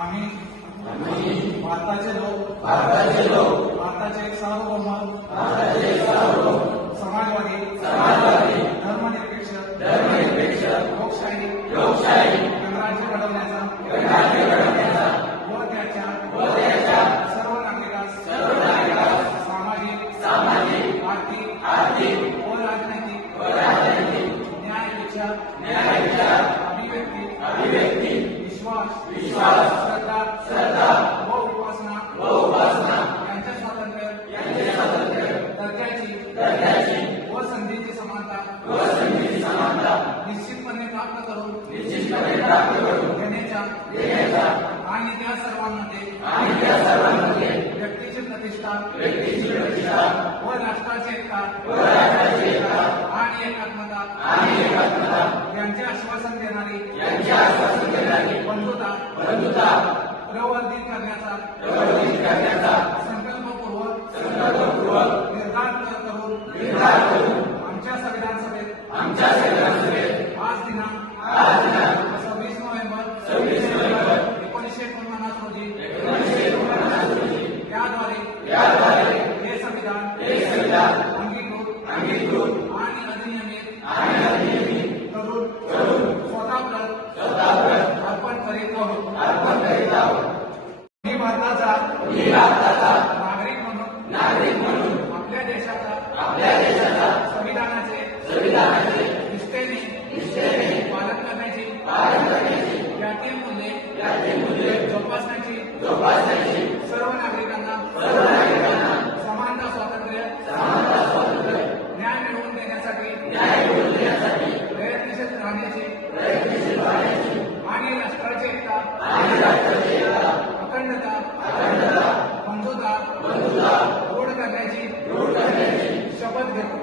आम्ही भारताचे लोक भारताचे एक सार्वभौम समाजवादी धर्मनिरपेक्ष लोकशाही गणराज्य घडवण्याचा व त्याच्या सर्व नागरिकांस सामाजिक आर्थिक व राजनैतिक न्यायापेक्षा अभिव्यक्ती विश्वास श्रद्धा व उपासना यांच्या स्वातंत्र्य दर्जाची व संधीची समानता निश्चितपणे प्राप्त करून घेण्याच्या आणि त्या सर्वांमध्ये व्यक्तीची प्रतिष्ठा व राष्ट्राची एकता आणि एकात्मता यांचे आश्वासन देणारी बंधुता प्रवर्धित करण्याचा संकल्पपूर्वक निर्धार करून आमच्या संविधान सभेत आज दिनांक 26 नोव्हेंबर 1949 रोजी याद्वारे हे संविधान अंगीकृत आणि अधिनियमित करून स्वतः अर्पण करीत आहोत. मी भारताचा नागरिक म्हणून आपल्या देशाचा संविधानाचे निष्ठेने पालन करण्याची यातील मूल्ये जोपासण्याची सर्व नागरिकांना समानता स्वातंत्र्य न्याय मिळवून देण्यासाठी प्रयत्नशील राहण्याची आणि राष्ट्राची एकता अखंडता बंधुता दृढ करण्याची शपथ घेतो.